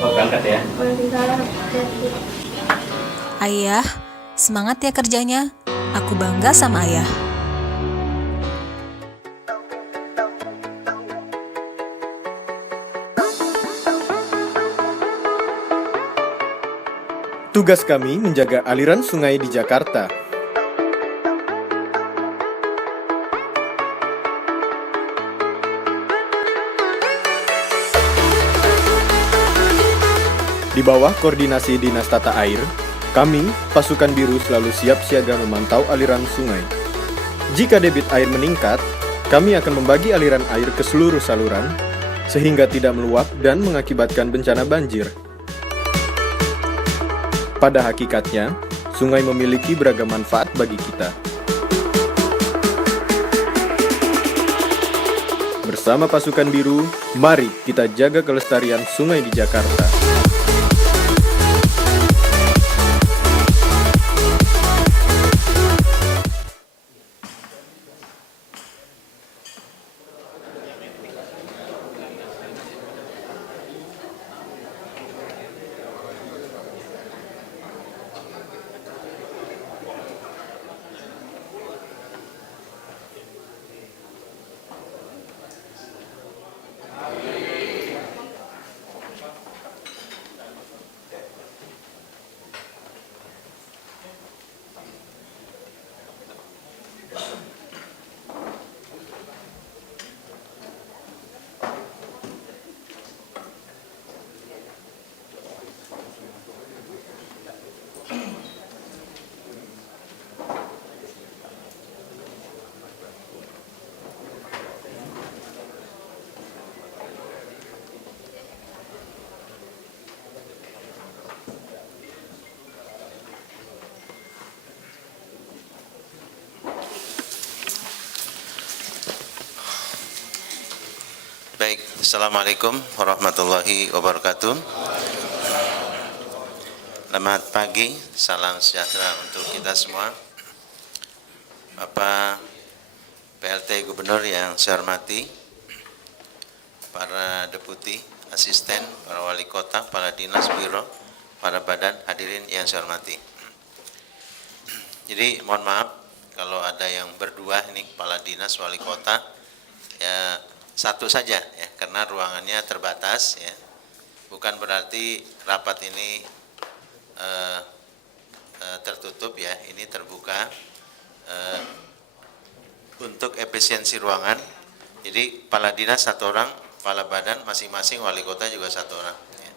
Bapak berangkat ya. Ayah, semangat ya kerjanya. Aku bangga sama ayah. Tugas kami menjaga aliran sungai di Jakarta. Di bawah koordinasi Dinas Tata Air, kami, pasukan biru selalu siap siaga memantau aliran sungai. Jika debit air meningkat, kami akan membagi aliran air ke seluruh saluran, sehingga tidak meluap dan mengakibatkan bencana banjir. Pada hakikatnya, sungai memiliki beragam manfaat bagi kita. Bersama pasukan biru, mari kita jaga kelestarian sungai di Jakarta. Baik, Assalamualaikum warahmatullahi wabarakatuh. Selamat pagi, salam sejahtera untuk kita semua. Bapak PLT Gubernur yang saya hormati, para deputi, asisten, para wali kota, para dinas biro, para badan, hadirin yang saya hormati. Jadi mohon maaf kalau ada yang berdua ini, kepala dinas, wali kota, ya satu saja ya, karena ruangannya terbatas ya. Bukan berarti rapat ini tertutup ya, ini terbuka untuk efisiensi ruangan. Jadi kepala dinas satu orang, kepala badan masing-masing, wali kota juga satu orang ya.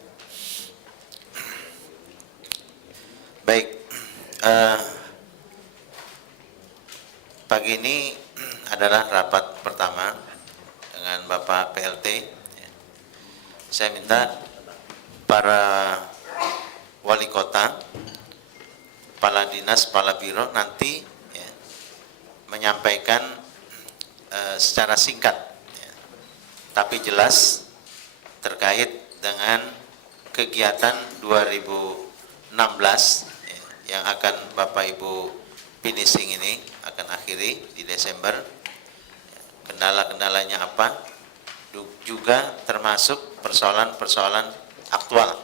Baik, pagi ini adalah rapat pertama dengan Bapak PLT. Saya minta para wali kota, kepala dinas, kepala biro nanti ya, menyampaikan secara singkat ya, tapi jelas terkait dengan kegiatan 2016 ya, yang akan Bapak Ibu finishing ini, akan akhiri di Desember. Kendala-kendalanya apa, juga termasuk persoalan-persoalan aktual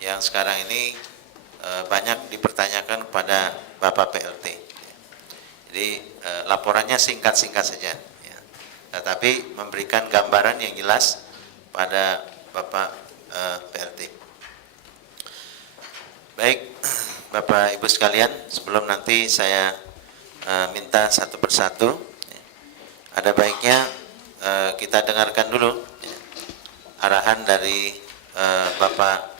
yang sekarang ini banyak dipertanyakan kepada Bapak PLT. Jadi laporannya singkat-singkat saja ya, tetapi memberikan gambaran yang jelas pada Bapak PLT. Baik, Bapak Ibu sekalian, sebelum nanti saya minta satu persatu, ada baiknya kita dengarkan dulu ya, arahan dari Bapak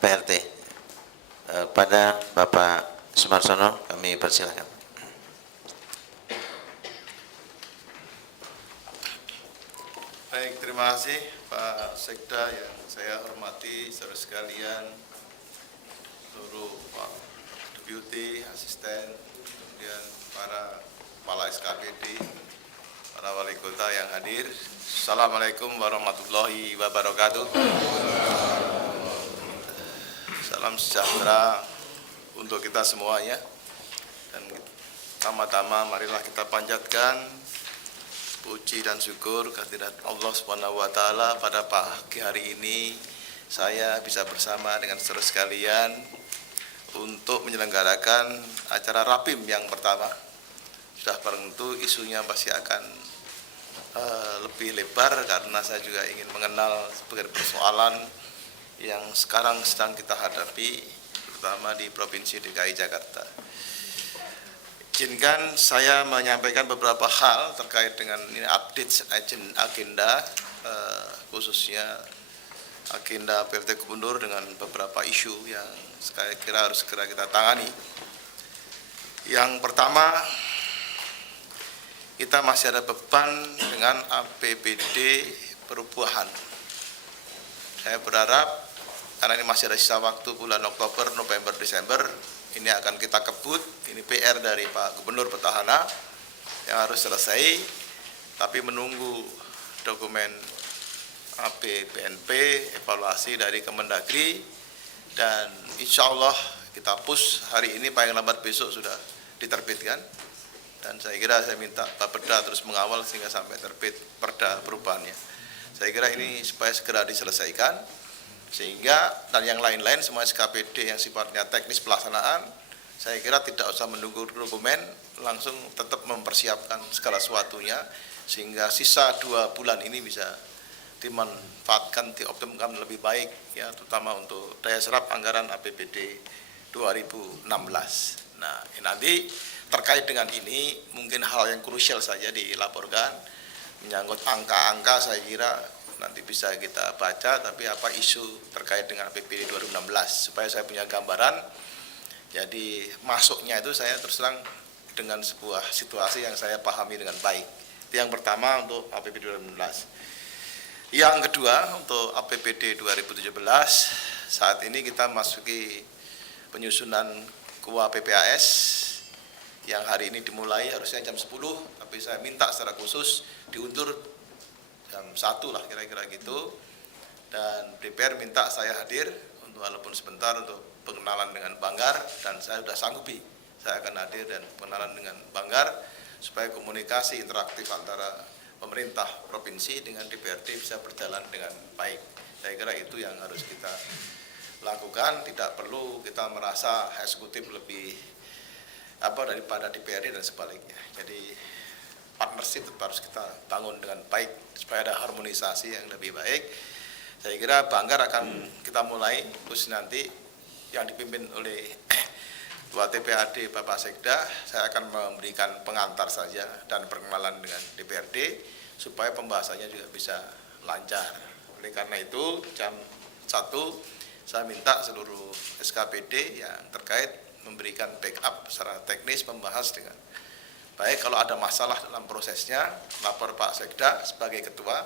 PLT. Pada Bapak Sumarsono kami persilakan. Baik, terima kasih Pak Sekda yang saya hormati, saudara sekalian, seluruh Pak Deputi, asisten, kemudian para kepala SKPD, para wali kota yang hadir. Assalamualaikum warahmatullahi wabarakatuh. Salam sejahtera untuk kita semuanya. Dan pertama-tama marilah kita panjatkan puji dan syukur kehadirat Allah Subhanahu wa taala pada pagi hari ini saya bisa bersama dengan saudara sekalian untuk menyelenggarakan acara Rapim yang pertama. Sudah barang tentu isunya pasti akan lebih lebar karena saya juga ingin mengenal sebagai persoalan yang sekarang sedang kita hadapi, terutama di Provinsi DKI Jakarta. Izinkan saya menyampaikan beberapa hal terkait dengan ini update agenda, khususnya agenda PLT Gubernur dengan beberapa isu yang saya kira harus segera kita tangani. Yang pertama, kita masih ada beban dengan APBD perubahan. Saya berharap karena ini masih ada sisa waktu bulan Oktober, November, Desember, ini akan kita kebut. Ini PR dari Pak Gubernur Petahana yang harus selesai, tapi menunggu dokumen APBNP, evaluasi dari Kemendagri, dan insya Allah kita push hari ini, paling lambat besok sudah diterbitkan. Dan saya kira saya minta Pak Perda terus mengawal sehingga sampai terbit perda perubahannya. Saya kira ini supaya segera diselesaikan, sehingga dan yang lain-lain semua SKPD yang sifatnya teknis pelaksanaan, saya kira tidak usah menunggu dokumen, langsung tetap mempersiapkan segala sesuatunya, sehingga sisa 2 bulan ini bisa dimanfaatkan, dioptimalkan lebih baik, ya, terutama untuk daya serap anggaran APBD 2016. Nah, nanti terkait dengan ini mungkin hal yang krusial saja dilaporkan, menyangkut angka-angka saya kira nanti bisa kita baca, tapi apa isu terkait dengan APBD 2016 supaya saya punya gambaran. Jadi masuknya itu saya terus terang dengan sebuah situasi yang saya pahami dengan baik. Itu yang pertama untuk APBD 2016. Yang kedua, untuk APBD 2017, saat ini kita masuki penyusunan KUA PPAS yang hari ini dimulai harusnya jam 10, tapi saya minta secara khusus diundur jam 1 lah kira-kira gitu. Dan DPR minta saya hadir untuk walaupun sebentar untuk pengenalan dengan Banggar, dan saya sudah sanggupi. Saya akan hadir dan pengenalan dengan Banggar supaya komunikasi interaktif antara pemerintah provinsi dengan DPRD bisa berjalan dengan baik. Saya kira itu yang harus kita lakukan, tidak perlu kita merasa eksekutif lebih daripada DPRD dan sebaliknya. Jadi partnership harus kita bangun dengan baik supaya ada harmonisasi yang lebih baik. Saya kira Banggar akan kita mulai khusus nanti yang dipimpin oleh Ketua TPAD Bapak Sekda. Saya akan memberikan pengantar saja dan perkenalan dengan DPRD supaya pembahasannya juga bisa lancar. Oleh karena itu jam 1 saya minta seluruh SKPD yang terkait memberikan backup secara teknis, membahas dengan baik. Kalau ada masalah dalam prosesnya, lapor Pak Sekda sebagai ketua,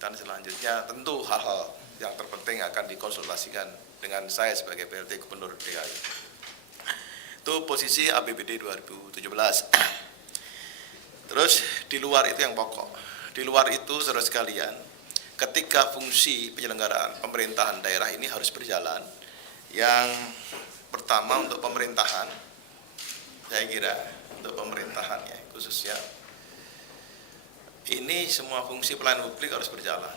dan selanjutnya tentu hal-hal yang terpenting akan dikonsultasikan dengan saya sebagai PLT Gubernur DKI. Itu posisi APBD 2017. Terus di luar itu yang pokok. Di luar itu saudara sekalian, ketika fungsi penyelenggaraan pemerintahan daerah ini harus berjalan, yang pertama untuk pemerintahan, saya kira untuk pemerintahan ya khususnya, ini semua fungsi pelayanan publik harus berjalan.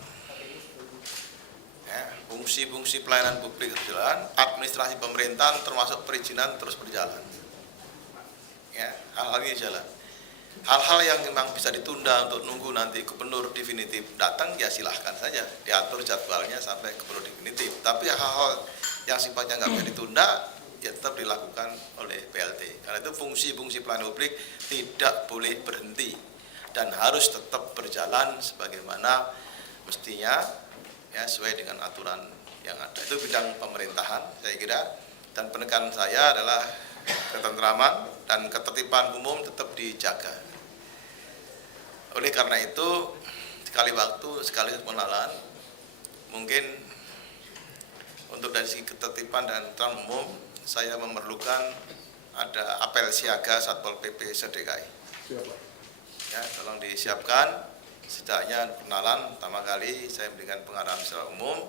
Ya, fungsi-fungsi pelayanan publik harus berjalan, administrasi pemerintahan termasuk perizinan terus berjalan. Ya, hal-hal ini jalan. Hal-hal yang memang bisa ditunda untuk nunggu nanti gubernur definitif datang, ya silahkan saja diatur jadwalnya sampai gubernur definitif. Tapi hal-hal yang sifatnya nggak bisa ditunda, ya tetap dilakukan oleh PLT. Karena itu fungsi-fungsi pelayanan publik tidak boleh berhenti dan harus tetap berjalan sebagaimana mestinya, ya sesuai dengan aturan yang ada. Itu bidang pemerintahan saya kira, dan penekanan saya adalah ketentraman dan ketertiban umum tetap dijaga. Oleh karena itu sekali waktu sekali pengenalan, mungkin untuk dari segi ketertiban dan ketentraman umum saya memerlukan ada apel siaga Satpol PP se-DKI. Ya, tolong disiapkan. Setidaknya pengenalan pertama kali saya memberikan pengarahan secara umum.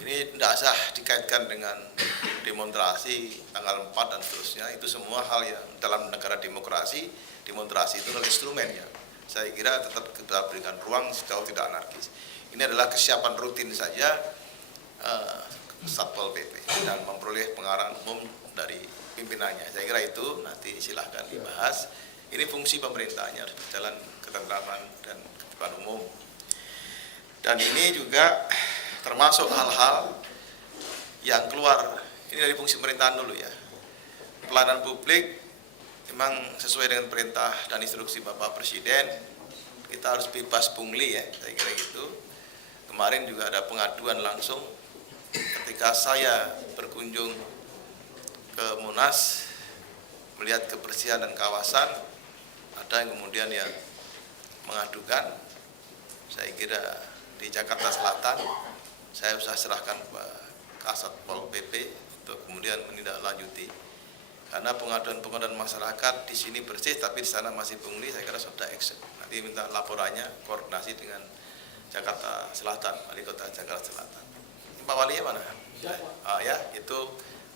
Ini tidak usah dikaitkan dengan demonstrasi tanggal 4 dan seterusnya. Itu semua hal yang dalam negara demokrasi, demonstrasi itu adalah instrumennya. saya kira tetap kita berikan ruang sejauh tidak anarkis. Ini adalah kesiapan rutin saja Satpol PP dan memperoleh pengarahan umum dari pimpinannya. Saya kira itu nanti silahkan dibahas. Ini fungsi pemerintahnya harus berjalan ketentraman dan ketertiban umum. Dan ini juga termasuk hal-hal yang keluar, ini dari fungsi pemerintahan dulu ya. Pelayanan publik memang sesuai dengan perintah dan instruksi Bapak Presiden, kita harus bebas pungli ya, saya kira gitu. Kemarin juga ada pengaduan langsung ketika saya berkunjung ke Monas melihat kebersihan dan kawasan, ada yang kemudian yang mengadukan. Saya kira di Jakarta Selatan saya usah serahkan ke Kasatpol PP untuk kemudian menindaklanjuti, karena pengaduan-pengaduan masyarakat di sini bersih tapi di sana masih pungli, saya kira sudah action. Nanti minta laporannya koordinasi dengan Jakarta Selatan, Wali Kota Jakarta Selatan. Pak Walinya mana? Ya, itu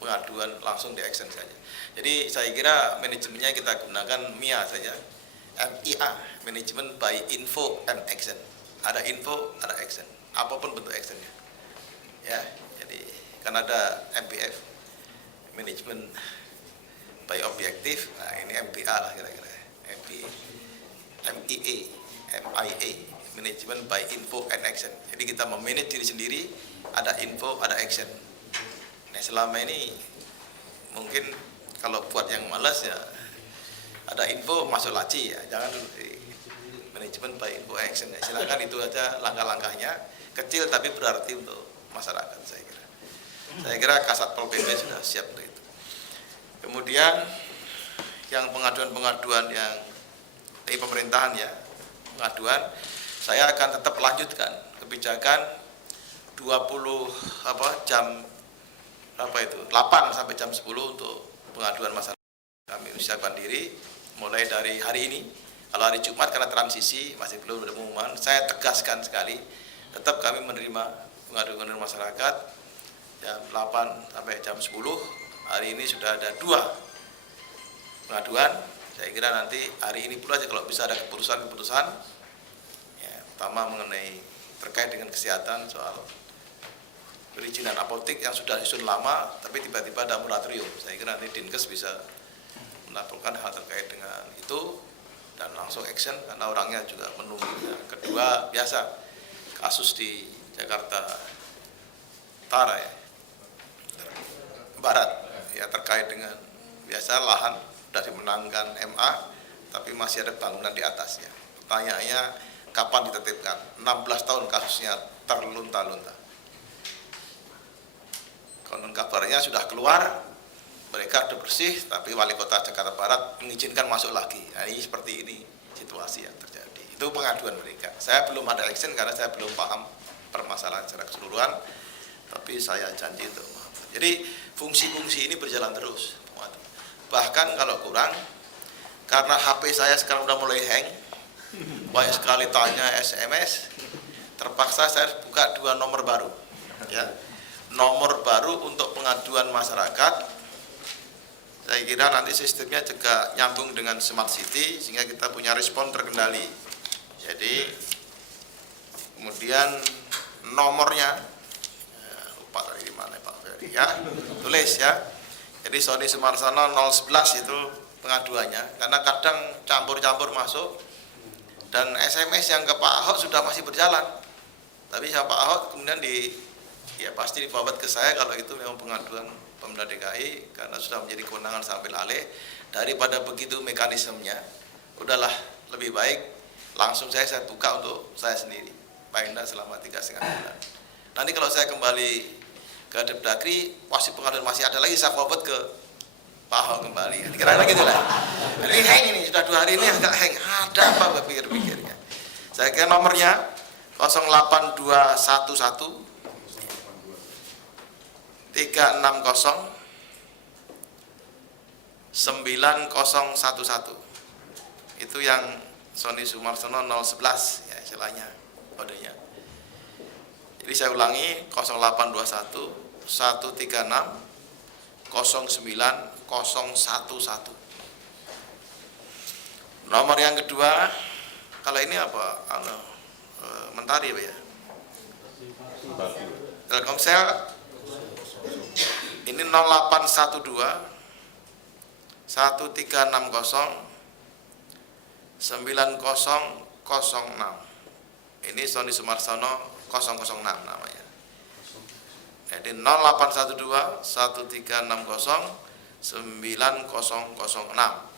pengaduan langsung di action saja. Jadi saya kira manajemennya kita gunakan MIA saja, MIA, Management by Info and Action. Ada info, ada action, apapun bentuk actionnya. Ya, jadi kan ada MPF, Management by Objective. Nah ini MPA lah kira-kira, MIA, Management by Info and Action. Jadi kita memanage diri sendiri, ada info, ada action. Nah selama ini mungkin kalau buat yang malas ya ada info masuk laci ya, jangan dulu di manajemen by info action ya. Silakan itu aja langkah-langkahnya, kecil tapi berarti untuk masyarakat saya kira. Saya kira Kasatpol PP sudah siap untuk itu. Kemudian yang pengaduan-pengaduan yang dari pemerintahan ya, pengaduan saya akan tetap lanjutkan kebijakan 20 jam 8 sampai jam 10 untuk pengaduan masyarakat. Kami siapkan diri mulai dari hari ini. Kalau hari Jumat karena transisi masih belum ada pengumuman, saya tegaskan sekali tetap kami menerima pengaduan masyarakat jam 8 sampai jam 10. Hari ini sudah ada 2 pengaduan. Saya kira nanti hari ini pula aja kalau bisa ada keputusan-keputusan ya, pertama mengenai terkait dengan kesehatan, soal perizinan apotek yang sudah disusun lama tapi tiba-tiba ada moratorium. Saya kira nanti Dinkes bisa melaporkan hal terkait dengan itu dan langsung action karena orangnya juga menunggu. Kedua, biasa kasus di Jakarta Utara ya, Barat ya, terkait dengan biasa lahan sudah dimenangkan MA tapi masih ada bangunan di atasnya. Pertanyaannya kapan ditetapkan? 16 tahun kasusnya terlunta-lunta. Konon kabarnya sudah keluar, mereka sudah bersih, tapi Wali Kota Jakarta Barat mengizinkan masuk lagi. Nah, ini seperti ini situasi yang terjadi. Itu pengaduan mereka. Saya belum ada action karena saya belum paham permasalahan secara keseluruhan, tapi saya janji untuk paham. Jadi fungsi-fungsi ini berjalan terus. Bahkan kalau kurang, karena HP saya sekarang udah mulai hang, banyak sekali tanya SMS, terpaksa saya buka 2 nomor baru. Ya, nomor baru untuk pengaduan masyarakat. Saya kira nanti sistemnya juga nyambung dengan Smart City sehingga kita punya respon terkendali. Jadi kemudian nomornya lupa dari mana Pak Ferry ya, tulis ya. Jadi Sony Sumarsono 011 itu pengaduannya, karena kadang campur-campur masuk dan SMS yang ke Pak Ahok sudah masih berjalan. Tapi sama Pak Ahok kemudian ya pasti dibawa ke saya kalau itu memang pengaduan Pemda DKI karena sudah menjadi kewenangan sambil alih. Daripada begitu mekanismenya, udahlah lebih baik langsung saya buka untuk saya sendiri, Pak Indah selama 3,5 bulan. Nanti kalau saya kembali ke Depdagri, pasti pengaduan masih ada lagi, saya forward ke Pak Ahok kembali. Kira-kira gitu lah. Ini hang ini, sudah 2 hari ini agak hang. Ada apa berpikir-pikirnya? Saya kira nomornya 08211 360 9011. Itu yang Sony Sumarsono 011 ya istilahnya kodenya. Jadi saya ulangi 0821 136 09011. Nomor yang kedua Kalau ini apa? Mentari Pak ya. Telkomsel ini 0812 1360 9006. Ini Sony Sumarsono 006 namanya. Jadi 0812 1360 9006.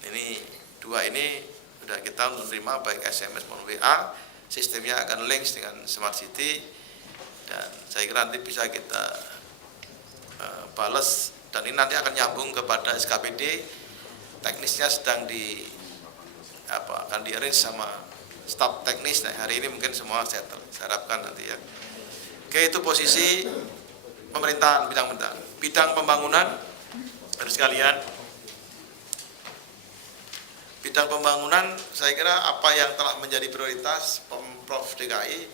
Ini dua ini sudah kita menerima baik SMS maupun WA. Sistemnya akan links dengan Smart City dan saya kira nanti bisa kita balas, dan ini nanti akan nyambung kepada SKPD. Teknisnya sedang akan di-arrange sama staf teknis. Nah, hari ini mungkin semua settle. Saya harapkan nanti ya. Oke, itu posisi pemerintahan bidang pembangunan. Harus sekalian, bidang pembangunan saya kira apa yang telah menjadi prioritas Pemprov DKI,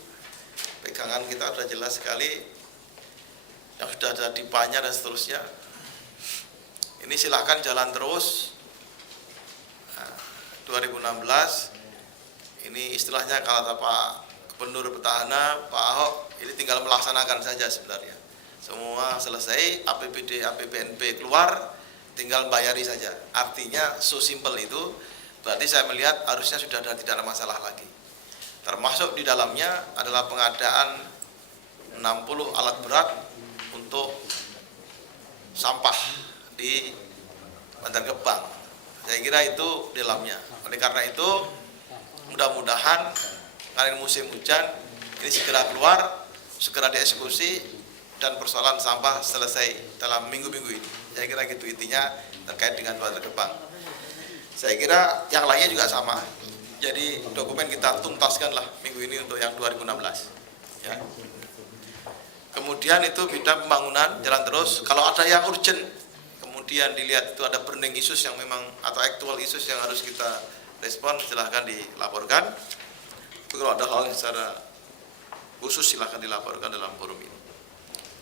pegangan kita sudah jelas sekali, yang sudah ada DIPA-nya dan seterusnya. Ini silakan jalan terus. 2016 ini istilahnya kalau kata Pak Gubernur Petahana, Pak Ahok, ini tinggal melaksanakan saja sebenarnya. Semua selesai, APBD, APBNP keluar, tinggal bayari saja. Artinya so simple itu, berarti saya melihat harusnya sudah tidak ada masalah lagi. Termasuk di dalamnya adalah pengadaan 60 alat berat untuk sampah di Bantar Gebang. Saya kira itu di dalamnya. Oleh karena itu, mudah-mudahan karena musim hujan ini segera keluar, segera dieksekusi, dan persoalan sampah selesai dalam minggu-minggu ini. Saya kira gitu intinya terkait dengan Bantar Gebang. Saya kira yang lainnya juga sama. Jadi dokumen kita tuntaskanlah minggu ini untuk yang 2016. Ya. Kemudian itu bidang pembangunan jalan terus. Kalau ada yang urgent, kemudian dilihat itu ada burning issues yang memang atau actual issues yang harus kita respon, silahkan dilaporkan. Kalau ada hal yang secara khusus silahkan dilaporkan dalam forum ini.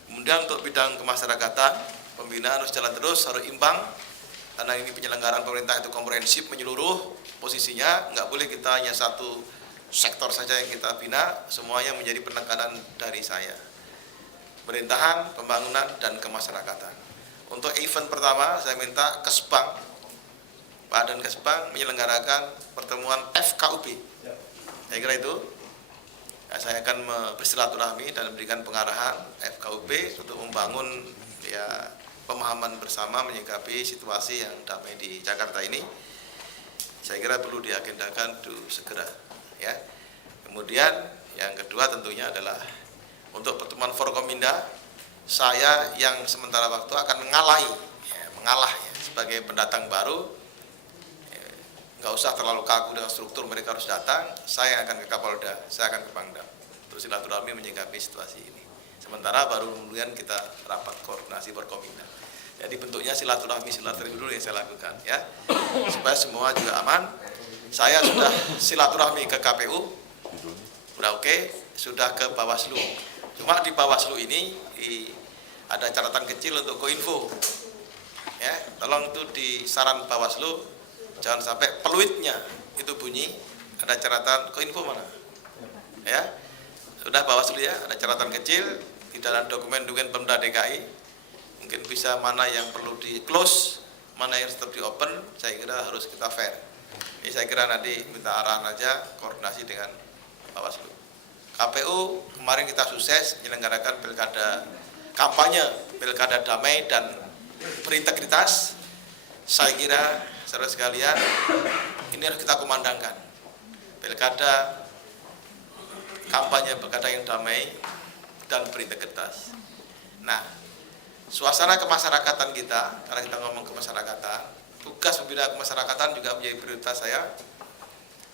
Kemudian untuk bidang kemasyarakatan, pembinaan harus jalan terus, harus imbang, karena ini penyelenggaraan pemerintah itu komprehensif menyeluruh posisinya, nggak boleh kita hanya satu sektor saja yang kita bina, semuanya menjadi penekanan dari saya. Pemerintahan, pembangunan, dan kemasyarakatan. Untuk event pertama, saya minta Kesbang, Pak dan Kesbang menyelenggarakan pertemuan FKUB. Saya kira itu. Nah, saya akan bersilaturahmi dan memberikan pengarahan FKUB untuk membangun ya pemahaman bersama menyikapi situasi yang damai di Jakarta ini. Saya kira perlu diagendakan segera. Ya. Kemudian yang kedua tentunya adalah untuk pertemuan Forkominda, saya yang sementara waktu akan mengalah sebagai pendatang baru. Nggak usah terlalu kaku dengan struktur, mereka harus datang. Saya akan ke Kapolda, saya akan ke Pangdam untuk silaturahmi menyikapi situasi ini. Sementara baru kemudian kita rapat koordinasi Forkominda. Jadi bentuknya silaturahmi dulu yang saya lakukan ya, supaya semua juga aman. Saya sudah silaturahmi ke KPU, udah oke, sudah ke Bawaslu. Cuma di Bawaslu ini ada catatan kecil untuk Koinfo. Ya, tolong itu di saran Bawaslu. Jangan sampai peluitnya itu bunyi, ada catatan Koinfo mana? Ya, sudah Bawaslu ya, ada catatan kecil di dalam dokumen Pemda DKI. Mungkin bisa mana yang perlu di close, mana yang tetap di open. Saya kira harus kita fair. Ini saya kira nanti minta arahan aja, koordinasi dengan Bawaslu. KPU kemarin kita sukses menyelenggarakan kampanye pilkada damai dan berintegritas. Saya kira saudara sekalian, ini harus kita kumandangkan. Pilkada, kampanye pilkada yang damai dan berintegritas. Nah, suasana kemasyarakatan kita, karena kita ngomong kemasyarakatan, tugas pembina kemasyarakatan juga menjadi prioritas saya.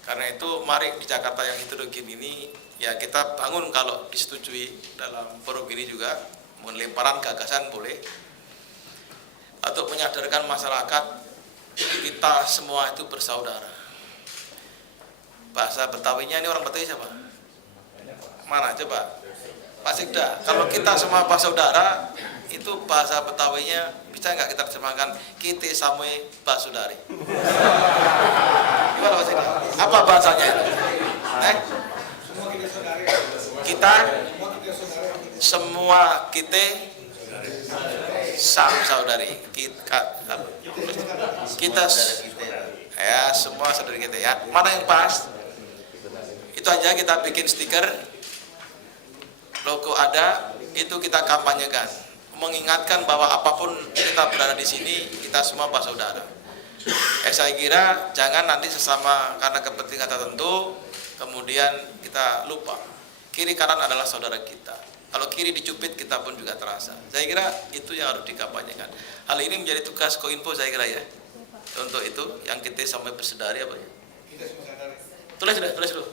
Karena itu, mari di Jakarta yang heterogen ini, ya kita bangun kalau disetujui dalam forum ini juga, melemparan gagasan boleh, untuk menyadarkan masyarakat kita semua itu bersaudara. Bahasa Betawinya ini orang Betawi siapa? Mana coba? Pak Sikda. Kalau kita semua bersaudara, itu bahasa Betawinya bisa nggak kita terjemahkan? Kita samui basudari. Gimana Pak Sikda? Apa bahasanya? Kita semua kita saudari kita ya semua saudari kita ya. Mana yang pas? Itu aja kita bikin stiker, logo ada, itu kita kampanyekan, mengingatkan bahwa apapun kita berada di sini, kita semua bersaudara. Saya kira jangan nanti sesama karena kepentingan tertentu, kemudian kita lupa. Kiri kanan adalah saudara kita. Kalau kiri dicubit, kita pun juga terasa. Saya kira itu yang harus dikampanyekan. Hal ini menjadi tugas Koinfo saya kira ya. Untuk itu, yang kita sampai bersedari apa ya? Tulis dulu.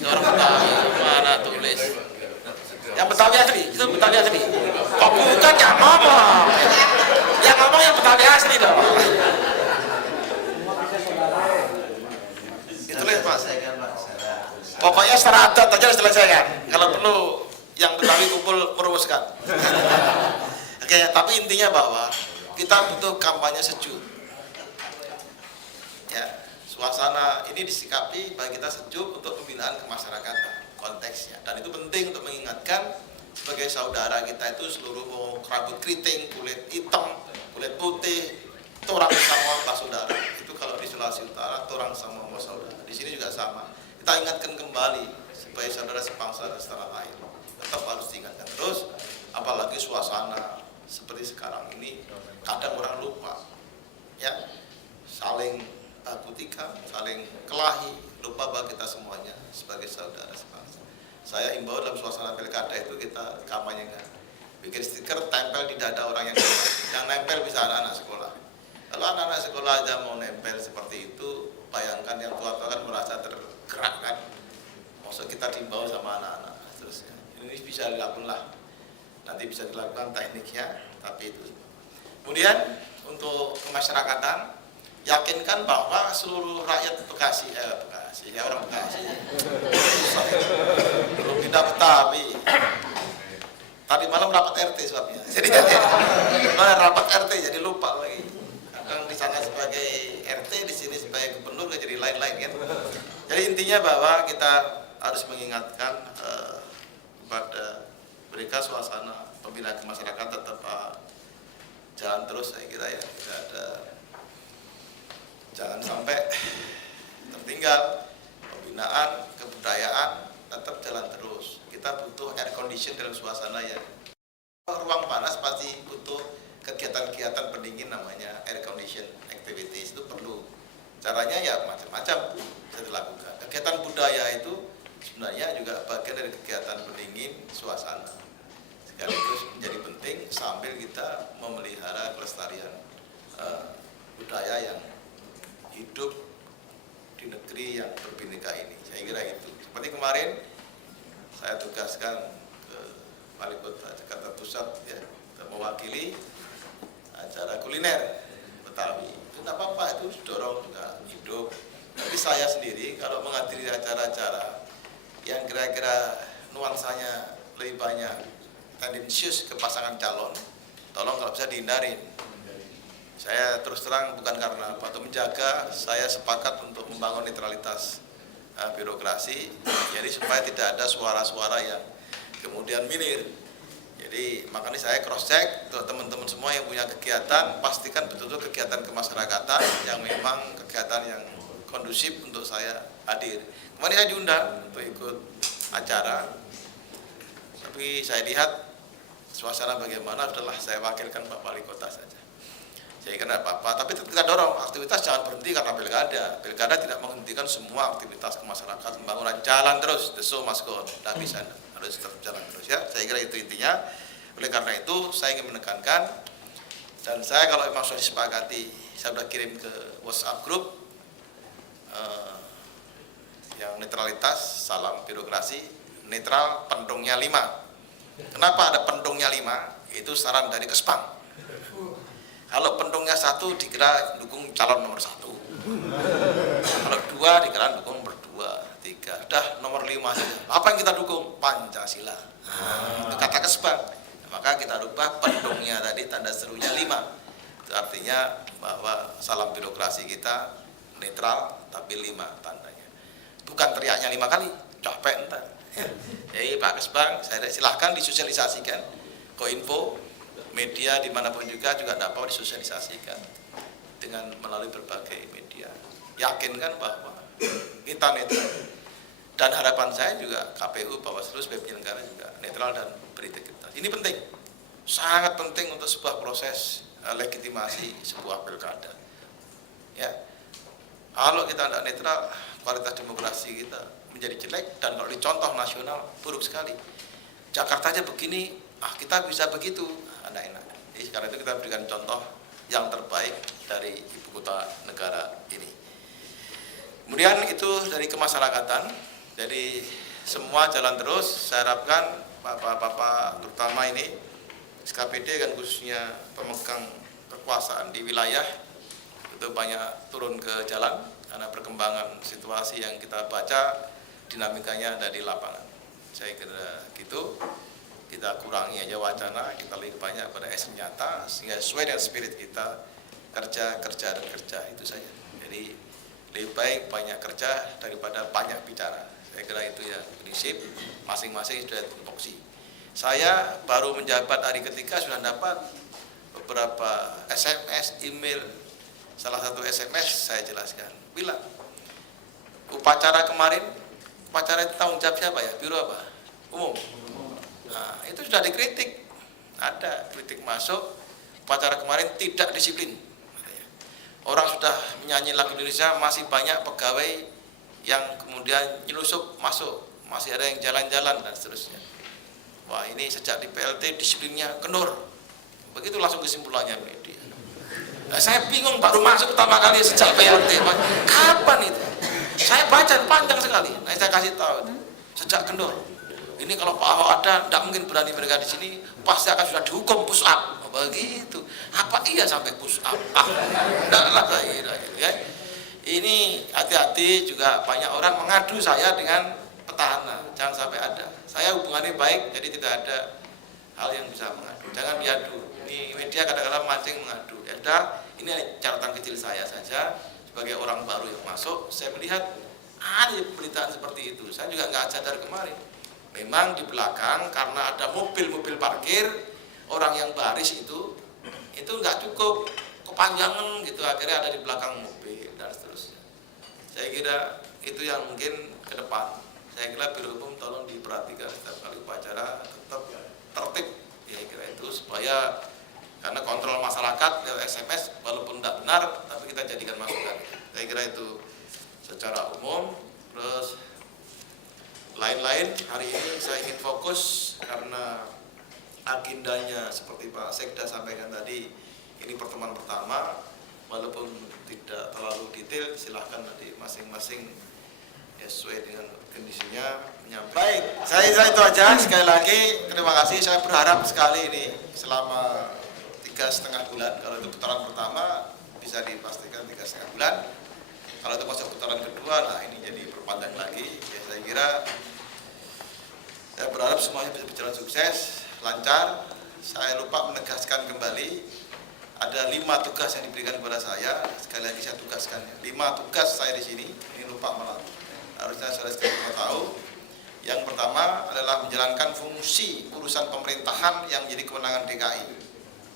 Orang Betawi, mana tulis? Yang Betawi asli, itu Betawi asli. Kok bukan yang ngomong? Yang ngomong yang Betawi asli dong. Ditulis Mas. Pokoknya secara adat aja diselesaikan. Kalau perlu yang Betawi kumpul merumuskan. Oke, tapi intinya bahwa kita butuh kampanye sejuk. Ya, suasana ini disikapi bagi kita sejuk untuk pembinaan kemasyarakatan konteksnya. Dan itu penting untuk mengingatkan sebagai saudara kita itu seluruh rambut keriting, kulit hitam, kulit putih, itu orang sama saudara. Itu kalau di Sulawesi Utara, itu orang sama saudara. Di sini juga sama. Kita ingatkan kembali supaya saudara sebangsa dan setanah air. Tetap harus diingatkan terus, apalagi suasana seperti sekarang ini kadang orang lupa ya, saling baku tikam, saling kelahi, lupa bahwa kita semuanya sebagai saudara sebangsa. Saya imbau dalam suasana pilkada itu kita kampanyekan, bikin stiker tempel di dada orang yang nempel bisa anak-anak sekolah. Kalau anak-anak sekolah aja mau nempel seperti itu, bayangkan yang tua-tua kan merasa tergerak kan, maksud kita diimbau sama anak-anak terusnya. Ini bisa dilakukan lah, nanti bisa dilakukan tekniknya, tapi itu. Kemudian untuk kemasyarakatan, yakinkan bahwa seluruh rakyat Bekasi ya orang Bekasi, belum pindah Betawi. Tadi malam rapat RT sebabnya, jadi rapat RT jadi lupa lagi. Kadang di sana sebagai RT, di sini sebagai gubernur, jadi lain-lain kan. Jadi intinya bahwa kita harus mengingatkan pada mereka suasana pembinaan ke masyarakat tetap jalan terus, saya kira ya, tidak ada, jangan sampai tertinggal. Pembinaan kebudayaan tetap jalan terus. Kita butuh air condition dalam suasana ya. Ruang panas pasti butuh kegiatan-kegiatan pendingin, namanya air condition activities, itu perlu. Caranya ya macam-macam bisa dilakukan. Kegiatan budaya itu sebenarnya juga bagian dari kegiatan pendingin suasana, sekaligus menjadi penting sambil kita memelihara kelestarian budaya yang hidup di negeri yang berbineka ini. Saya kira itu. Seperti kemarin saya tugaskan ke Wali Kota Jakarta Pusat ya, mewakili acara kuliner Betawi. Itu tidak apa-apa, itu dorong juga hidup. Tapi saya sendiri kalau menghadiri acara-acara yang kira-kira nuansanya lebih banyak tendensius ke pasangan calon, tolong kalau bisa dihindarin. Saya terus terang bukan karena apa, untuk menjaga, saya sepakat untuk membangun netralitas birokrasi, jadi supaya tidak ada suara-suara yang kemudian milir. Jadi makanya saya cross check untuk teman-teman semua yang punya kegiatan, pastikan betul-betul kegiatan kemasyarakatan yang memang kegiatan yang kondusif untuk saya hadir. Kemarin saya diundang untuk ikut acara, tapi saya lihat suasana bagaimana, adalah saya wakilkan Pak Wali Kota saja. Saya kira apa-apa, tapi kita dorong aktivitas jangan berhenti karena pilkada. Pilkada tidak menghentikan semua aktivitas kemasyarakatan, pembangunan jalan terus, the show must go on, tidak bisa, harus tetap jalan terus ya. Saya kira itu intinya. Oleh karena itu saya ingin menekankan, dan saya kalau memang sudah disepakati, saya sudah kirim ke WhatsApp group yang netralitas, salam birokrasi, netral, pendungnya 5. Kenapa ada pendungnya 5? Itu saran dari Kespang. Kalau pendungnya 1 dikira dukung calon nomor 1, kalau 2 dikira dukung nomor 2, 3, udah nomor 5 saja. Apa yang kita dukung? Pancasila. Itu kata Kespang. Maka kita rubah pendungnya tadi tanda serunya 5. Itu artinya bahwa salam birokrasi kita netral tapi 5 tandanya. WA-nya 5 kali, capek entar. Ya. Jadi Pak Kesbang, saya silahkan disosialisasikan ke info media dimanapun juga dapat disosialisasikan dengan melalui berbagai media. Yakinkan bahwa kita netral. Dan harapan saya juga KPU, Bawaslu, sebagai penyelenggara juga netral dan berintegritas. Ini penting, sangat penting untuk sebuah proses legitimasi sebuah pilkada. Ya, kalau kita tidak netral, kualitas demokrasi kita menjadi jelek, dan kalau dicontoh nasional buruk sekali. Jakarta aja begini, kita bisa begitu, enak-enak. Jadi sekarang itu kita berikan contoh yang terbaik dari ibu kota negara ini. Kemudian itu dari kemasyarakatan. Jadi semua jalan terus. Saya harapkan bapak-bapak terutama ini SKPD kan khususnya pemegang kekuasaan di wilayah itu banyak turun ke jalan karena perkembangan situasi yang kita baca dinamikanya ada di lapangan. Saya kira gitu. Kita kurangi aja wacana, kita lebih banyak pada action nyata sehingga sesuai dengan spirit kita kerja dan kerja itu saja. Jadi lebih baik banyak kerja daripada banyak bicara. Saya kira itu ya prinsip masing-masing sudah tupoksi. Saya baru menjabat hari ketiga sudah dapat beberapa SMS, email. Salah satu SMS saya jelaskan, bilang upacara kemarin, upacara itu tanggung jawab siapa ya? Biro apa? Umum. Nah, itu sudah dikritik. Ada kritik masuk, upacara kemarin tidak disiplin. Orang sudah menyanyi lagu Indonesia, masih banyak pegawai yang kemudian nyelusup masuk, masih ada yang jalan-jalan dan seterusnya. Wah, ini sejak di PLT disiplinnya kendor. Begitu langsung kesimpulannya media. Nah, saya bingung baru masuk pertama kali sejak PLT. Kapan itu? Saya baca panjang sekali. Nah, saya kasih tahu sejak kendor. Ini kalau Pak Ahok ada, tidak mungkin berani mereka di sini, pasti akan sudah dihukum push up. Begitu. Apa iya sampai push up? Tidaklah saya ya. Ini hati-hati juga banyak orang mengadu saya dengan petahana. Jangan sampai ada. Saya hubungannya baik, jadi tidak ada hal yang bisa mengadu. Jangan diadu. Ini media kadang-kadang mancing mengadu. Ya udah, ini catatan kecil saya saja sebagai orang baru yang masuk. Saya melihat ada pemberitaan seperti itu. Saya juga nggak sadar kemarin. Memang di belakang karena ada mobil-mobil parkir, orang yang baris itu nggak cukup kepanjangan gitu, akhirnya ada di belakang mobil dan seterusnya. Saya kira itu yang mungkin ke depan. Saya kira Biro Hukum tolong diperhatikan setiap kali upacara tetap tertib. Ya kira itu supaya karena kontrol masyarakat lewat SMS walaupun tidak benar tapi kita jadikan masukan. Saya kira itu secara umum. Terus lain-lain hari ini saya ingin fokus karena agendanya seperti Pak Sekda sampaikan tadi, ini pertemuan pertama, walaupun tidak terlalu detail, silahkan nanti masing-masing ya, sesuai dengan kondisinya menyampaikan. Baik, saya itu aja. Sekali lagi terima kasih. Saya berharap sekali ini selama 3,5 bulan. Kalau itu putaran pertama bisa dipastikan 3,5 bulan. Kalau itu masuk putaran kedua, nah ini jadi perpanjang lagi. Ya, saya kira saya berharap semuanya bisa berjalan sukses, lancar. Saya lupa menegaskan kembali ada 5 tugas yang diberikan kepada saya. Sekali lagi saya tugaskan 5 tugas saya di sini. Ini lupa malah. Harusnya saya sudah tahu. Yang pertama adalah menjalankan fungsi urusan pemerintahan yang menjadi kewenangan DKI.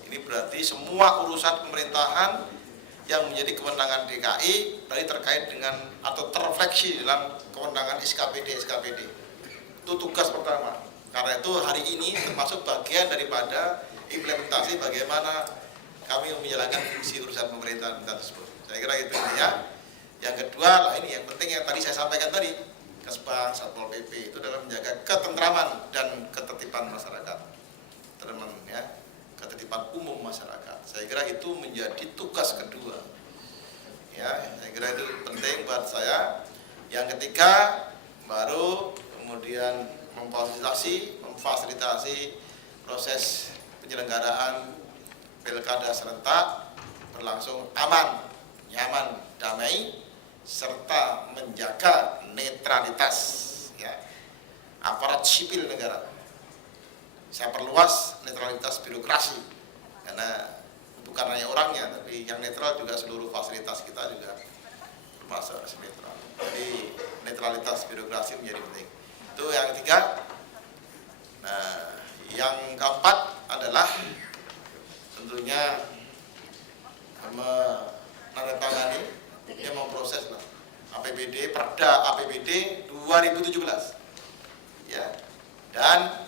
Ini berarti semua urusan pemerintahan yang menjadi kewenangan DKI berarti terkait dengan atau terrefleksi dalam kewenangan SKPD. Itu tugas pertama. Karena itu hari ini termasuk bagian daripada implementasi bagaimana kami menjalankan fungsi urusan pemerintahan tersebut. Saya kira itu ya. Yang kedua, ini yang penting yang tadi saya sampaikan tadi, Kesbang, Satpol PP itu adalah menjaga ketentraman dan ketertiban masyarakat. Teman ya, ketertiban umum masyarakat. Saya kira itu menjadi tugas kedua. Ya, saya kira itu penting buat saya. Yang ketiga, baru kemudian memfasilitasi proses penyelenggaraan pilkada serentak berlangsung aman, nyaman, damai, serta menjaga netralitas ya, aparat sipil negara. Saya perluas netralitas birokrasi karena bukan hanya orangnya, tapi yang netral juga seluruh fasilitas kita juga termasuk netral. Jadi netralitas birokrasi menjadi penting. Itu yang ketiga. Nah, yang keempat adalah tentunya menandatangani, dia memproses lah APBD, Perda APBD 2017, ya, dan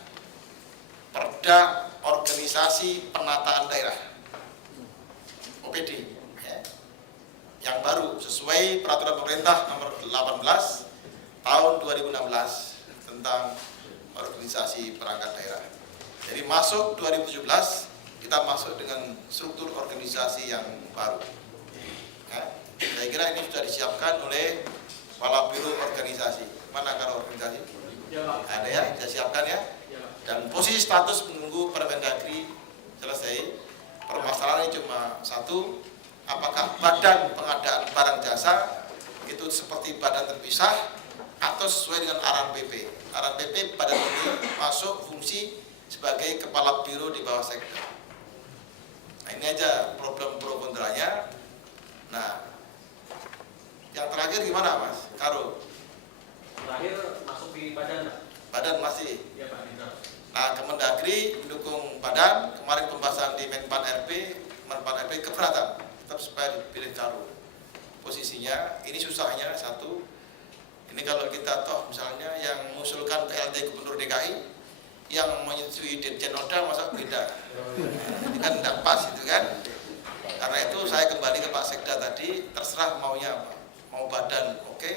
Perda Organisasi Penataan Daerah OPD, ya, yang baru sesuai Peraturan Pemerintah Nomor 18 Tahun 2016 tentang organisasi perangkat daerah. Jadi masuk 2017 kita masuk dengan struktur organisasi yang baru. Ya, saya kira ini sudah disiapkan oleh Kepala Biro Organisasi. Mana kalau organisasi? Ada ya, saya siapkan ya. Dan posisi status menunggu Permendagri selesai. Permasalahannya cuma satu, apakah badan pengadaan barang jasa itu seperti badan terpisah atau sesuai dengan arahan PP. Arahan PP badan ini masuk fungsi sebagai kepala biro di bawah sekda. Nah, ini aja problem pro kontranya. Nah, yang terakhir gimana Mas Karo? Terakhir masuk di badan, Pak. Badan masih. Ya, Pak. Nah, Kemendagri mendukung badan. Kemarin pembahasan di Menpan RP keberatan, tetap supaya dipilih Karo. Posisinya ini susahnya satu. Ini kalau kita toh misalnya yang mengusulkan PLT Gubernur DKI, yang menyetujui Dirjen Oda masa beda. Ini kan tidak pas itu kan. Karena itu saya kembali ke Pak Sekda tadi, terserah maunya apa. Mau badan oke,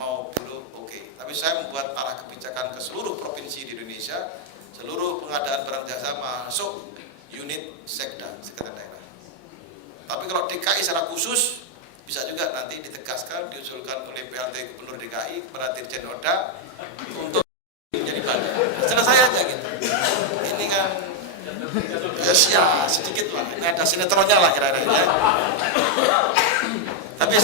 mau biro oke. Tapi saya membuat arah kebijakan ke seluruh provinsi di Indonesia, seluruh pengadaan barang jasa masuk unit Sekda, Sekretariat Daerah. Tapi kalau DKI secara khusus bisa juga nanti ditegaskan, diusulkan oleh PLT Gubernur DKI kepada Dirjen Oda untuk menjadi badan. Selesai aja gitu. Ini kan ya sedikit lah, ini ada sinetronnya lah kira-kira ya. Tapi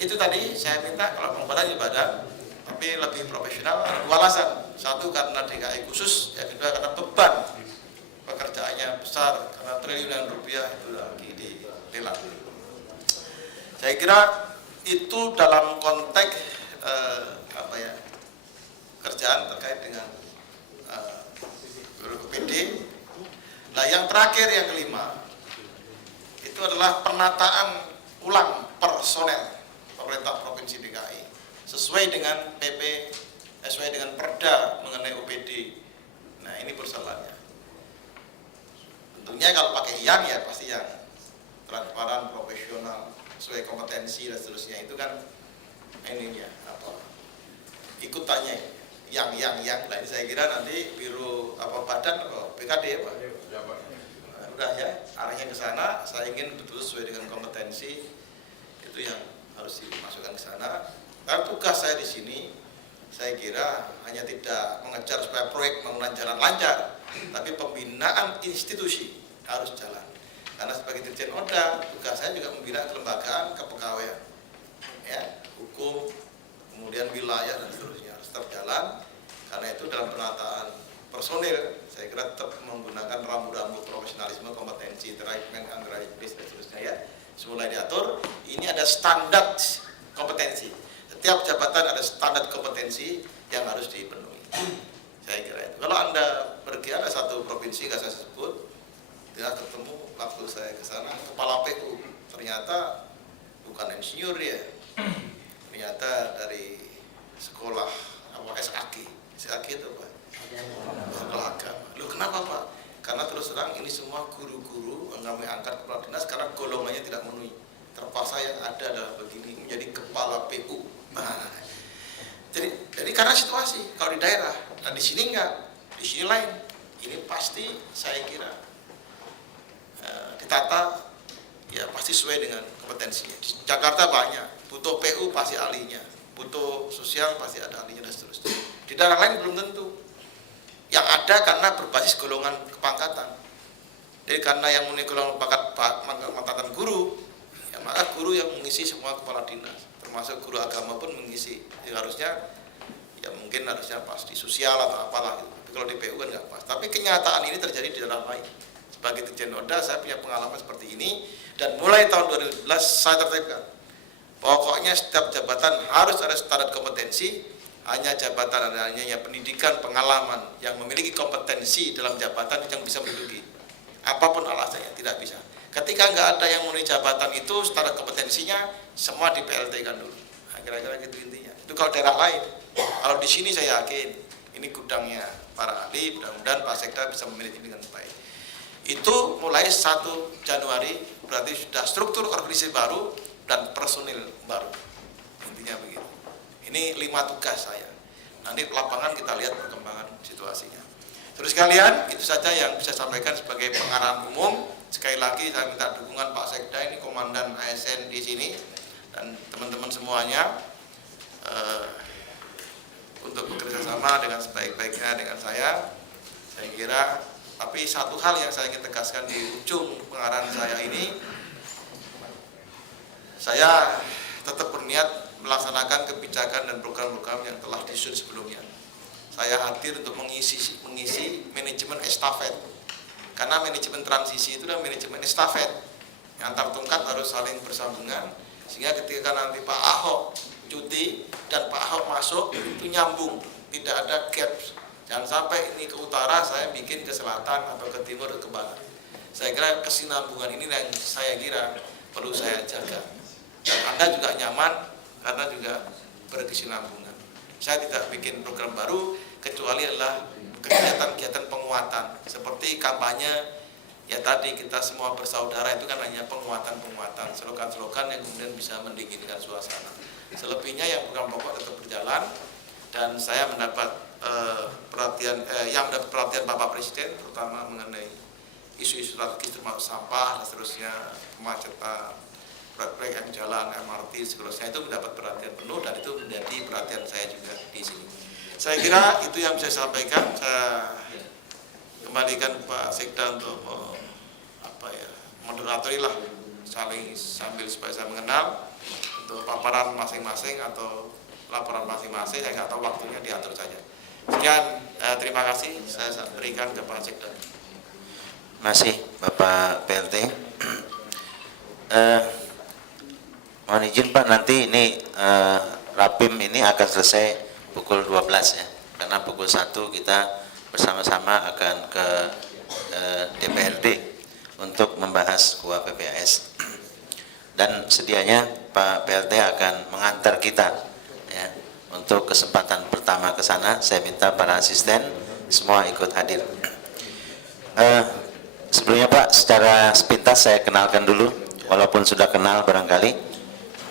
itu tadi saya minta kalau mau badan ya badan, tapi lebih profesional. Ada dua alasan. Satu karena DKI khusus, yang kedua karena beban pekerjaannya besar, karena triliunan rupiah itu lagi dilelang. Saya kira itu dalam konteks kerjaan terkait dengan OPD. Nah, yang terakhir yang kelima itu adalah penataan ulang personel pemerintah provinsi DKI sesuai dengan PP, sesuai dengan Perda mengenai OPD. Nah, ini persoalannya. Tentunya kalau pakai yang ya pasti yang transparan, profesional, sesuai kompetensi dan seterusnya. Itu kan ininya apa ikutannya yang nah ini saya kira nanti biro badan atau BKD ya Pak. Udah ya arahnya ke sana. Saya ingin betul sesuai dengan kompetensi, itu yang harus dimasukkan ke sana. Karena tugas saya di sini saya kira hanya tidak mengejar supaya proyek pembangunan jalan lancar, tapi pembinaan institusi harus jalan. Karena sebagai Dirjen Oda, tugas saya juga membina kelembagaan kepegawaian, ya, hukum, kemudian wilayah dan seterusnya harus tetap jalan. Karena itu dalam penataan personil, saya kira tetap menggunakan rambu-rambu profesionalisme, kompetensi, interaction, antara iblis dan seterusnya ya. Semula diatur, ini ada standar kompetensi. Setiap jabatan ada standar kompetensi yang harus dipenuhi. Saya kira itu. Kalau Anda pergi ada satu provinsi, nggak saya sebut, dia ketemu waktu saya ke sana kepala PU, ternyata bukan insinyur ya, ternyata dari sekolah SAG itu Pak, sekolah agama. Loh kenapa Pak? Karena terus terang ini semua guru-guru yang kami angkat kepala dinas karena golongannya tidak memenuhi. Terpaksa yang ada adalah begini menjadi kepala PU. Nah, jadi karena situasi kalau di daerah, dan di sini enggak, di sini lain. Ini pasti saya kira ditata ya pasti sesuai dengan kompetensinya. Di Jakarta banyak, butuh PU pasti ahlinya, butuh sosial pasti ada ahlinya dan seterusnya. Di daerah lain belum tentu. Yang ada karena berbasis golongan kepangkatan. Jadi karena yang memenuhi golongan pangkatan guru, ya maka guru yang mengisi semua kepala dinas, termasuk guru agama pun mengisi. Jadi harusnya ya mungkin harusnya pas di sosial atau apalah gitu. Tapi kalau di PU kan nggak pas. Tapi kenyataan ini terjadi di daerah lain. Sebagai Dirjen Oda saya punya pengalaman seperti ini dan mulai tahun 2012 saya tertipkan Pokoknya setiap jabatan harus ada standar kompetensi, hanya jabatan hanya pendidikan, pengalaman yang memiliki kompetensi dalam jabatan yang bisa menduduki. Apapun alasannya tidak bisa. Ketika nggak ada yang memenuhi jabatan itu, standar kompetensinya semua di PLT kan dulu. Nah, kira-kira gitu intinya. Itu kalau daerah lain. Kalau di sini saya yakin ini gudangnya para ahli, mudah-mudahan Pak Sekda bisa memilih dengan baik. Itu mulai 1 Januari berarti sudah struktur organisasi baru dan personil baru. Intinya begitu. Ini 5 tugas saya. Nanti lapangan kita lihat perkembangan situasinya. Terus kalian, itu saja yang bisa sampaikan sebagai pengarahan umum. Sekali lagi saya minta dukungan Pak Sekda, ini komandan ASN di sini dan teman-teman semuanya untuk bekerja sama dengan sebaik-baiknya dengan saya. Saya kira, tapi satu hal yang saya ingin tegaskan di ujung pengarahan saya ini, saya tetap berniat melaksanakan kebijakan dan program-program yang telah disusun sebelumnya. Saya hadir untuk mengisi manajemen estafet. Karena manajemen transisi itu adalah manajemen estafet. Antar tongkat harus saling bersambungan, sehingga ketika nanti Pak Ahok cuti dan Pak Ahok masuk, itu nyambung, tidak ada gap. Jangan sampai ini ke utara, saya bikin ke selatan atau ke timur atau ke barat. Saya kira kesinambungan ini yang saya kira perlu saya jaga. Dan Anda juga nyaman karena juga berkesinambungan. Saya tidak bikin program baru kecuali adalah kegiatan-kegiatan penguatan seperti kampanye ya tadi, kita semua bersaudara, itu kan hanya penguatan-penguatan, slogan-slogan yang kemudian bisa mendinginkan suasana. Selebihnya yang program pokok tetap berjalan, dan saya mendapat perhatian Bapak Presiden terutama mengenai isu-isu strategis termasuk sampah dan seterusnya, kemacetan, proyek yang jalan, MRT, seterusnya, itu mendapat perhatian penuh dan itu menjadi perhatian saya juga di sini. Saya kira itu yang bisa saya sampaikan. Saya kembalikan Pak Sekda untuk moderatori lah, saling sambil supaya saya mengenal untuk paparan masing-masing atau laporan masing-masing. Saya nggak tahu waktunya, diatur saja. Sekian, terima kasih saya berikan ke Pak Sekda. Masih Bapak PLT. Mohon izin Pak, nanti ini Rapim ini akan selesai pukul 12 ya, karena pukul 1 kita bersama-sama akan ke DPRD untuk membahas KUA PPAS. Dan sedianya Pak PLT akan mengantar kita ya, untuk kesempatan pertama ke sana. Saya minta para asisten semua ikut hadir. Sebelumnya Pak, secara sepintas saya kenalkan dulu, walaupun sudah kenal barangkali.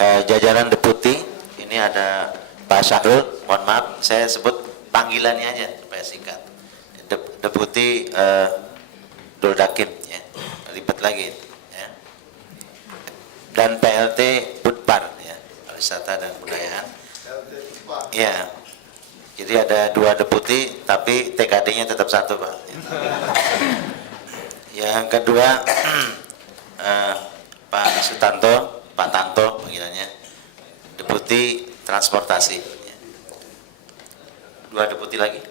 Jajaran deputi, ini ada Pak Syahrul, mohon maaf saya sebut panggilannya aja supaya singkat. Deputi Doldakin ya, ribet lagi ya. Dan PLT Budpar ya, Pariwisata dan Budayaan. Ya. Jadi ada 2 deputi tapi TKD-nya tetap 1 Pak. Yang kedua Pak Sutanto, Pak Tanto panggilannya, Deputi Transportasi. 2 deputi lagi,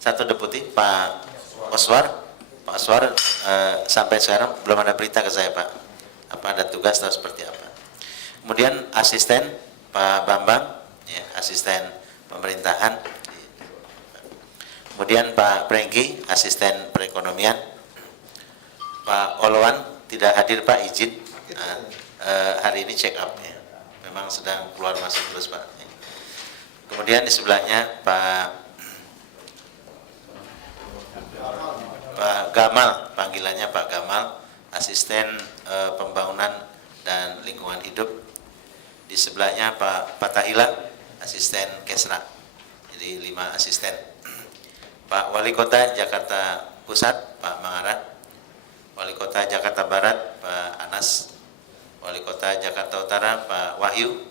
1 deputi Pak Oswar. Pak Oswar sampai sekarang belum ada berita ke saya Pak, apa ada tugas atau seperti apa. Kemudian asisten Pak Bambang ya, asisten pemerintahan. Kemudian Pak Prengki, asisten perekonomian. Pak Olowan tidak hadir Pak, izin hari ini check up ya, memang sedang keluar masuk terus Pak. Kemudian di sebelahnya Pak Gamal, panggilannya Pak Gamal, asisten pembangunan dan lingkungan hidup. Di sebelahnya Pak Patahila, asisten Kesra. Jadi 5 asisten. Pak Wali Kota Jakarta Pusat Pak Mangarat, Wali Kota Jakarta Barat Pak Anas, Wali Kota Jakarta Utara Pak Wahyu,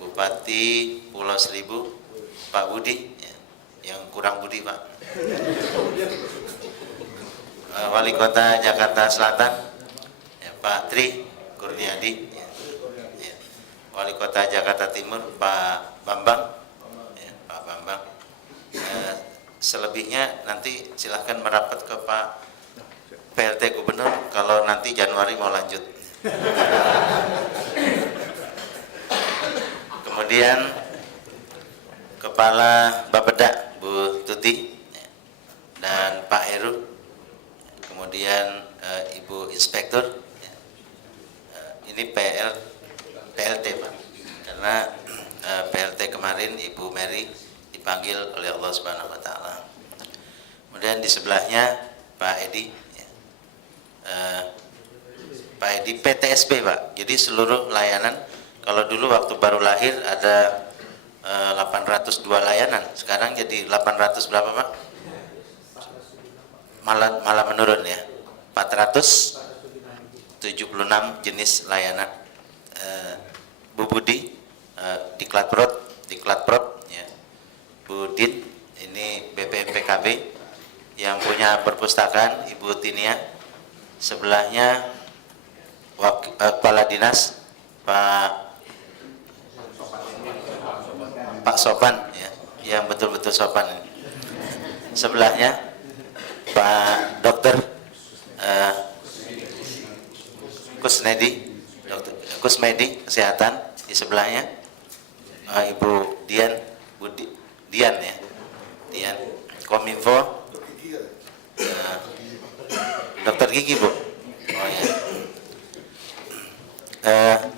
Bupati Pulau Seribu Pak Budi ya, yang kurang budi Pak. Wali Kota Jakarta Selatan ya, Pak Tri Kurniadi ya. Ya. Wali Kota Jakarta Timur Pak Bambang ya, Pak Bambang. Selebihnya nanti silahkan merapat ke Pak PLT Gubernur kalau nanti Januari mau lanjut. kemudian Kepala Bapeda Bu Tuti dan Pak Heru, kemudian Ibu Inspektur. Ini PLT Pak, karena PLT kemarin Ibu Mary dipanggil oleh Allah Subhanahu Wa Taala. Kemudian di sebelahnya Pak Edi, Pak Edi PTSP Pak. Jadi seluruh layanan, kalau dulu waktu baru lahir ada 802 layanan, sekarang jadi 800 berapa Pak? Malah menurun ya, 476 jenis layanan. Bu Budi, Diklat Prod, ya. Bu Dit, ini BPMPKB yang punya perpustakaan, Ibu Tinia. Sebelahnya Kepala Dinas Pak Sopan, ya, yang betul-betul sopan. Sebelahnya Pak Dokter Kusmedi Kesehatan. Di sebelahnya Ibu Dian, Dian ya, Dian Kominfo, Dokter Gigi Bu. Oh ya.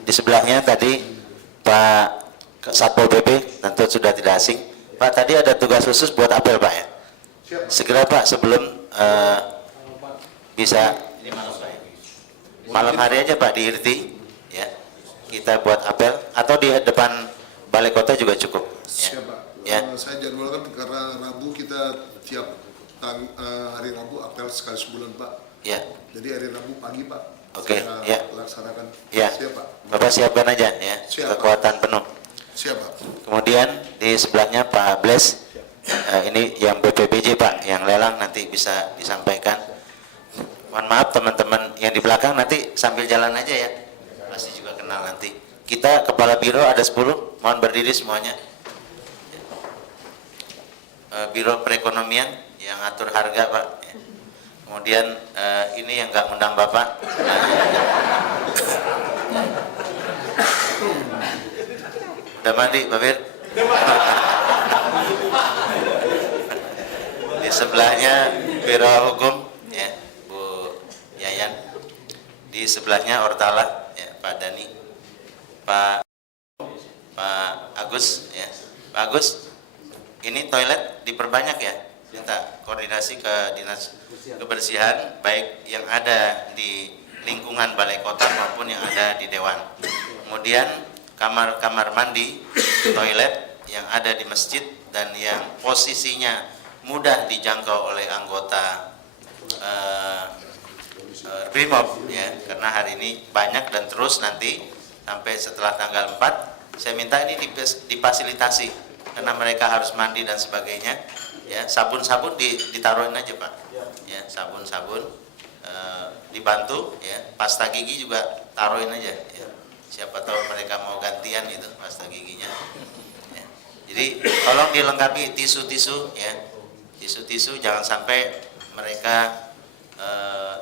Di sebelahnya tadi Pak Satpol PP, tentu sudah tidak asing. Pak, tadi ada tugas khusus buat apel Pak ya. Segera Pak, sebelum bisa ini malam Pak ya. Malam hari aja Pak di IRTI ya. Kita buat apel atau di depan Balai Kota juga cukup. Siap Pak. Ya. Saya jadwalkan karena Rabu kita tiap hari Rabu apel sekali sebulan Pak. Ya. Jadi hari Rabu pagi Pak. Oke, saya ya. laksanakan. Ya. Siap Pak. Bapak siapkan aja ya. Siap, kekuatan penuh. Siap Pak. Kemudian di sebelahnya Pak Bles, ini yang BPBJ Pak, yang lelang nanti bisa disampaikan. Mohon maaf teman-teman yang di belakang nanti sambil jalan aja ya, pasti juga kenal nanti. Kita kepala biro ada 10, mohon berdiri semuanya. Biro perekonomian yang atur harga Pak. Kemudian ini yang nggak undang Bapak. Udah mandi Pak Bir? Di sebelahnya Biro Hukum ya, Bu Yayan. Di sebelahnya Ortala ya, Pak Dani, Pak Agus ya. Pak Agus, ini toilet diperbanyak ya. Minta koordinasi ke Dinas Kebersihan baik yang ada di lingkungan Balai Kota maupun yang ada di Dewan. Kemudian kamar mandi, toilet yang ada di masjid dan yang posisinya mudah dijangkau oleh anggota Brimob ya, karena hari ini banyak dan terus nanti sampai setelah tanggal 4 saya minta ini difasilitasi karena mereka harus mandi dan sebagainya ya. Sabun-sabun ditaruhin aja Pak ya, sabun-sabun dibantu ya, pasta gigi juga taruhin aja ya, siapa tahu mereka mau gantian itu pasta giginya ya. Jadi tolong dilengkapi tisu-tisu ya, tisu-tisu jangan sampai mereka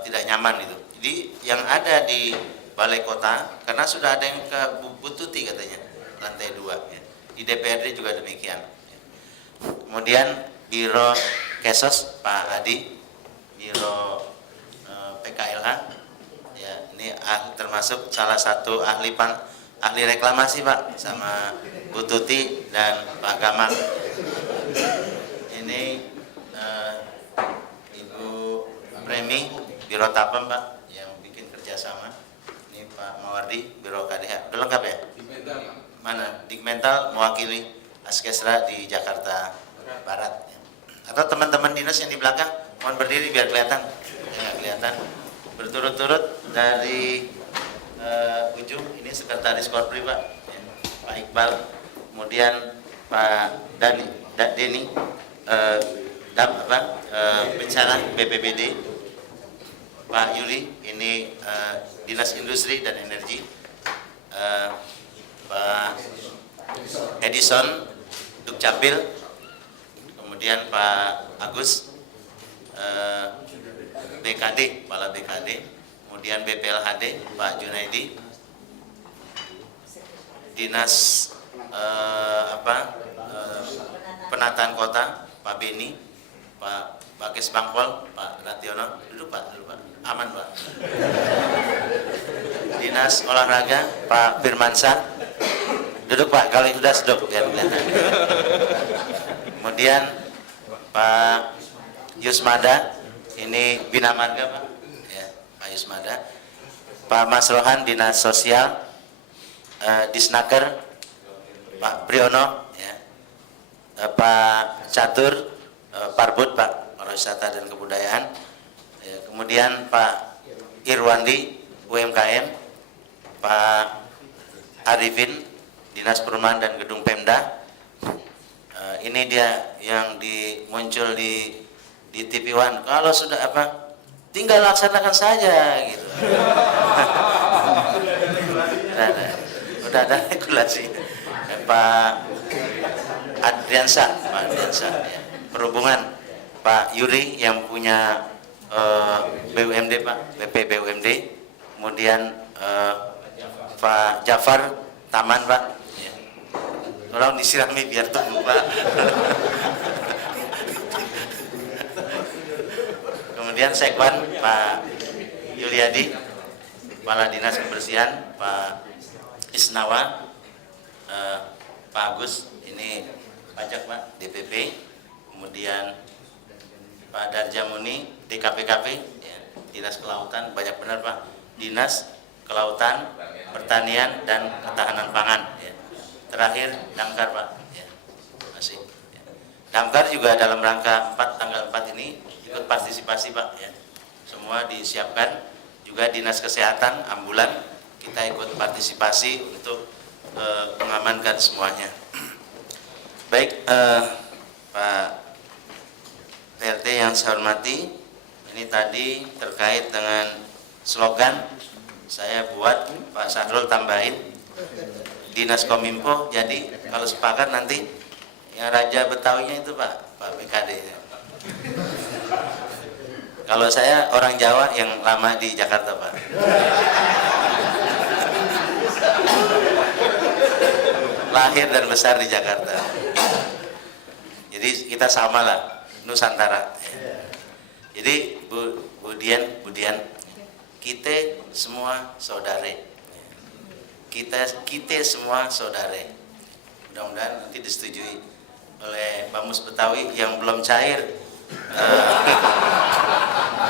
tidak nyaman itu. Jadi yang ada di Balai Kota, karena sudah ada yang ke Bu Tuti katanya lantai 2 ya. Di DPRD juga demikian ya. Kemudian Biro Kesos Pak Adi, Biro PKLH ya, ini termasuk salah satu ahli reklamasi Pak, sama Bu Tuti dan Pak Gamal. Ini Ibu Premi Biro Tapem Pak yang bikin kerjasama. Ini Pak Mawardi Biro KDH. Udah lengkap ya? Mana? Digmental mewakili Askesra di Jakarta Barat ya. Atau teman-teman dinas yang di belakang mohon berdiri biar kelihatan ya, kelihatan berturut-turut dari ujung. Ini sekretaris Korpri Pak ya, Pak Iqbal, kemudian Pak Deni bencana BPBD, Pak Yuli ini Dinas Industri dan Energi, Pak Edison Dukcapil, kemudian Pak Agus BKD, Kepala BKD, kemudian BPLHD Pak Junaidi, Dinas penataan kota Pak Beni, Pak Bakes Bangpol, Pak Rationo, duduk Pak, aman Pak. Dinas Olahraga Pak Firmansyah, duduk Pak, kalau sudah duduk biar kelihatan. Kemudian Pak Yusmada, ini Bina Marga Pak, ya, Pak Yusmada. Pak Mas Rohan, Dinas Sosial, Disnaker, Pak Priyono, ya. Pak Catur, Parbud, Pak Pariwisata dan Kebudayaan. Ya, kemudian Pak Irwandi, UMKM, Pak Arifin, Dinas Perumahan dan Gedung Pemda. Ini dia yang muncul di TV One. Kalau sudah tinggal laksanakan saja gitu. Udah ada regulasi. Pak Adriansa, ya. Perhubungan Pak Yuri yang punya BUMD Pak, BP BUMD. Kemudian Pak Jafar Taman Pak. Ya. Tolong disirami biar tumbuh Pak. Kemudian Sekwan Pak Yuliadi, Kepala Dinas Kebersihan Pak Isnawa, Pak Agus, ini pajak Pak, DPP. Kemudian Pak Darjamuni, DKPKP, ya, Dinas Kelautan, banyak benar Pak, Dinas Kelautan, Pertanian dan Ketahanan Pangan. Ya. Terakhir Damkar Pak, ya, masih. Ya. Damkar juga dalam rangka tanggal 4 ini ikut partisipasi Pak, ya. Semua disiapkan, juga Dinas Kesehatan, ambulan, kita ikut partisipasi untuk mengamankan semuanya. Baik, Pak PRT yang saya hormati, ini tadi terkait dengan slogan saya buat, Pak Sahrul tambahin, Dinas Kominfo. Jadi kalau sepakat nanti yang Raja Betawinya itu Pak BKD. Kalau saya orang Jawa yang lama di Jakarta Pak. Lahir dan besar di Jakarta. Jadi kita sama lah, Nusantara. Jadi Budian, kita semua saudare. Kita semua saudare. Mudah-mudahan nanti disetujui oleh Bamus Betawi yang belum cair.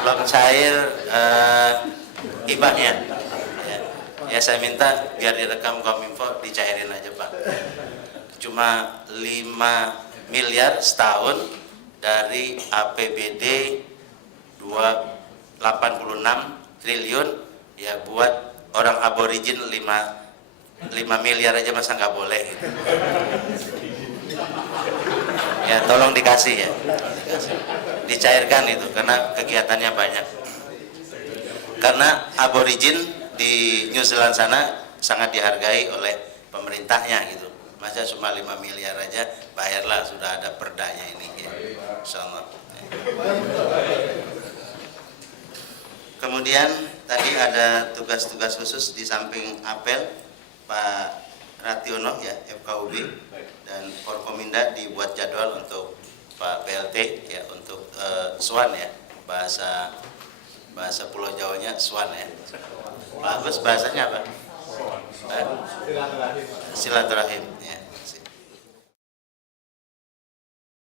Belum cair hibahnya. Ya saya minta biar direkam Kominfo dicairin aja Pak. Cuma 5 miliar setahun dari APBD 86 triliun ya, buat orang aborigin 5 miliar aja masa nggak boleh gitu. Ya tolong dikasih ya, dicairkan itu karena kegiatannya banyak. Karena aborigin di New Zealand sana sangat dihargai oleh pemerintahnya gitu. Masa cuma 5 miliar aja, bayarlah, sudah ada perdanya ini ya. Insyaallah. Kemudian tadi ada tugas-tugas khusus di samping apel Pak Rationo ya, FKUB dan Forkominda dibuat jadwal untuk Pak PLT ya, untuk SWAN ya, bahasa Pulau Jawanya SWAN ya. Pak Agus bahasanya apa? Silaturahim ya.